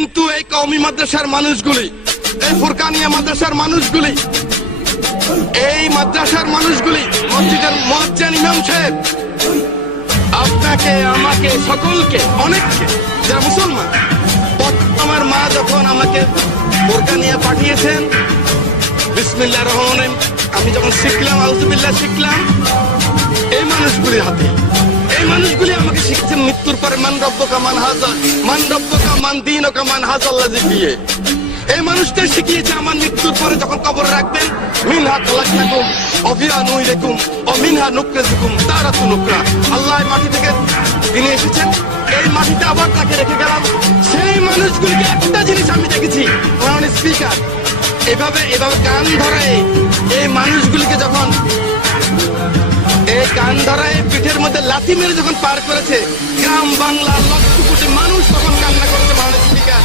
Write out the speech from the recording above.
কিন্তু এই কওমি মাদ্রাসার মানুষগুলি, এই ফুরকানিয়া মাদ্রাসার মানুষগুলি, এই মাদ্রাসার মানুষগুলি, মসজিদের মুয়াজ্জিন ইমাম সাহেব, আপনাকে, আমাকে, সকলকে, অনেককে, যারা মুসলমান, আমার মা যখন আমাকে বোরকা নিয়ে পাঠিয়েছেন, বিসমিল্লাহির রহমানির রহিম আমি যখন শিখলাম, আউযুবিল্লাহ শিখলাম, এই মানুষগুলির হাতে, এই মানুষগুলি আমাকে শিখছেন মৃত্যুর পরে মান রব্বুকা মান হাযা, মান রব্বুকা মান দীনুকা মান হাযাল্লাযী ফিহি। এই মানুষটা শিখিয়েছে আমার মৃত্যুর পরে যখন কবরে রাখবেন, মিনহা খালাকনাকুম ওয়া ফিহা নুঈদুকুম ওয়া মিনহা নুখরিজুকুম তারাতুন উখরা। আল্লাহ মাটি থেকে তিনি এসেছেন, এই মাটিতে আবার তাকে রেখে গেলাম। সেই মানুষগুলিকে একটা জিনিস আমি দেখেছি, মাননীয় স্পিকার, এভাবে কান ধরায় এই মানুষগুলিকে যখন এই কান ধরায় পিঠের মধ্যে লাথি মেরে যখন পার করেছে, গ্রাম বাংলার লক্ষ কোটি মানুষ তখন কান্না করেছে। মাননীয় স্পিকার।